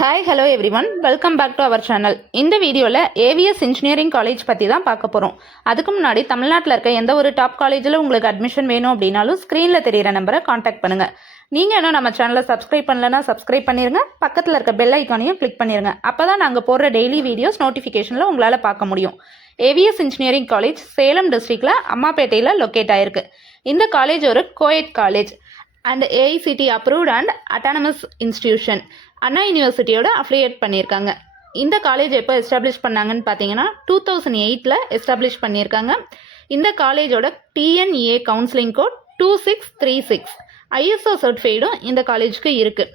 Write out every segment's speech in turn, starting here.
Hi hello everyone, welcome back to our channel. இந்த வீடியோவில் AVS engineering college பற்றி தான் பார்க்க போகிறோம். அதுக்கு முன்னாடி தமிழ்நாட்டில் இருக்க எந்த ஒரு டாப் காலேஜில் உங்களுக்கு அட்மிஷன் வேணும் அப்படின்னாலும் ஸ்க்ரீனில் தெரியிற நம்பரை காண்டாக்ட் பண்ணுங்கள். நீங்கள் இன்னும் நம்ம சேனலை சப்ஸ்கிரைப் பண்ணலன்னா சப்ஸ்கிரைப் பண்ணிடுங்க. பக்கத்தில் இருக்க பெல் ஐக்கானையும் கிளிக் பண்ணிடுங்க. அப்போ தான் நாங்கள் போடுற டெய்லி வீடியோஸ் நோட்டிஃபிகேஷனில் உங்களால் பார்க்க முடியும். ஏவிஎஸ் இன்ஜினியரிங் காலேஜ் சேலம் டிஸ்ட்ரிக்டில் அம்மாப்பேட்டையில் லொக்கேட் ஆயிருக்கு. இந்த காலேஜ் ஒரு coed college and AICT approved and autonomous institution. Anna யூனிவர்சிட்டியோட அஃபிலியேட் பண்ணியிருக்காங்க. இந்த காலேஜ் எப்போ எஸ்டாப்ளிஷ் பண்ணாங்கன்னு பார்த்தீங்கன்னா 2008 எஸ்டாப்ளிஷ் பண்ணியிருக்காங்க. இந்த காலேஜோட டிஎன்ஏ கவுன்சிலிங் கோட் 2636. ஐஎஸ்ஓ சர்டிஃபைடும் இந்த காலேஜுக்கு இருக்குது.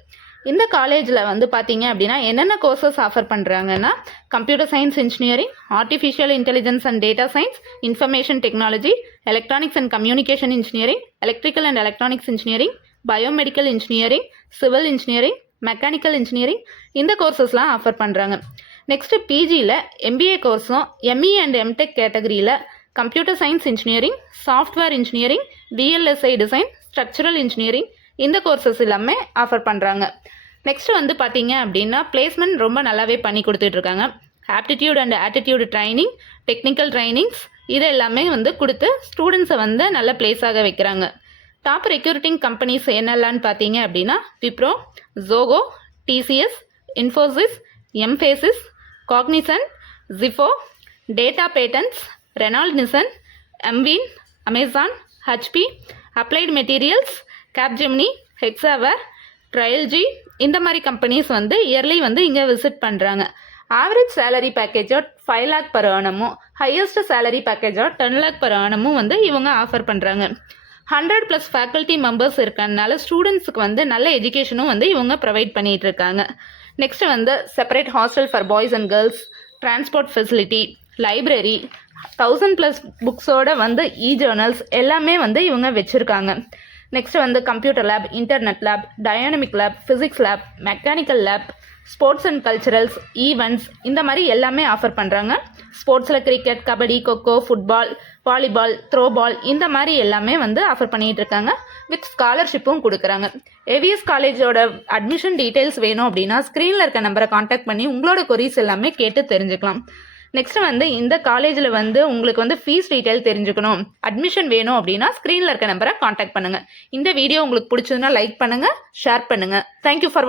இந்த காலேஜில் வந்து பார்த்தீங்க அப்படின்னா என்னென்ன கோர்சஸ் ஆஃபர் பண்ணுறாங்கன்னா computer science engineering, artificial intelligence and data science, information technology, electronics and communication engineering, electrical and electronics engineering, biomedical engineering, civil engineering, mechanical engineering, இந்த கோர்சஸ்லாம் ஆஃபர் பண்ணுறாங்க. நெக்ஸ்ட்டு பிஜியில் எம்பிஏ கோர்ஸும் எம்இ அண்ட் எம்டெக் கேட்டகரியில் computer science engineering, software engineering, VLSI design, structural engineering, இந்த courses எல்லாமே offer பண்ணுறாங்க. Next வந்து பார்த்தீங்க அப்படின்னா பிளேஸ்மெண்ட் ரொம்ப நல்லாவே பண்ணி கொடுத்துட்ருக்காங்க. Aptitude and attitude training, technical trainings, இது எல்லாமே வந்து கொடுத்து ஸ்டூடெண்ட்ஸை வந்து நல்ல பிளேஸாக வைக்கிறாங்க. டாப் ரெக்ரூட்டிங் கம்பெனிஸ் என்னெல்லான்னு பார்த்தீங்க அப்படின்னா Wipro, Zoho, TCS, Infosys, Mphasis, Cognizant, Zifo, Data Patterns, Renault Nissan, எம்வின், Amazon, HP, Applied Materials, Capgemini, Hexaware, ட்ரையல்ஜி, இந்த மாதிரி கம்பெனிஸ் வந்து இயர்லி வந்து இங்கே விசிட் பண்ணுறாங்க. ஆவரேஜ் சேலரி பேக்கேஜோ 5 lakh per annum, highest salary பேக்கேஜோ 10 lakh per annum வந்து இவங்க ஆஃபர் பண்ணுறாங்க. 100+ ஃபேக்கல்ட்டி மெம்பர்ஸ் இருக்கறனால ஸ்டூடெண்ட்ஸுக்கு வந்து நல்ல எஜுகேஷனும் வந்து இவங்க ப்ரொவைட் பண்ணிகிட்டு இருக்காங்க. நெக்ஸ்ட் வந்து separate hostel for boys and girls, transport facility, library, 1000+ புக்ஸோட வந்து ஜேர்னல்ஸ் எல்லாமே வந்து இவங்க வச்சுருக்காங்க. நெக்ஸ்ட் வந்து computer lab, internet lab, dynamic lab, physics lab, mechanical lab, sports and culturals, events, இந்த மாதிரி எல்லாமே ஆஃபர் பண்ணுறாங்க. ஸ்போர்ட்ஸில் cricket, kabaddi, kho kho, football, volleyball, throwball, இந்த மாதிரி எல்லாமே வந்து ஆஃபர் பண்ணிகிட்டு இருக்காங்க. வித் ஸ்காலர்ஷிப்பும் கொடுக்குறாங்க. ஏவிஎஸ் காலேஜோட அட்மிஷன் டீட்டெயில்ஸ் வேணும் அப்படின்னா ஸ்க்ரீனில் இருக்க நம்பரை காண்டாக்ட் பண்ணி உங்களோட கொரீஸ் எல்லாமே கேட்டு தெரிஞ்சுக்கலாம். நெக்ஸ்ட் வந்து இந்த காலேஜில் வந்து உங்களுக்கு வந்து ஃபீஸ் டீட்டெயில் தெரிஞ்சுக்கணும், அட்மிஷன் வேணும் அப்படின்னா ஸ்க்ரீனில் இருக்க நம்பரை காண்டாக்ட் பண்ணுங்கள். இந்த வீடியோ உங்களுக்கு பிடிச்சதுன்னா லைக் பண்ணுங்கள், ஷேர் பண்ணுங்கள். Thank you for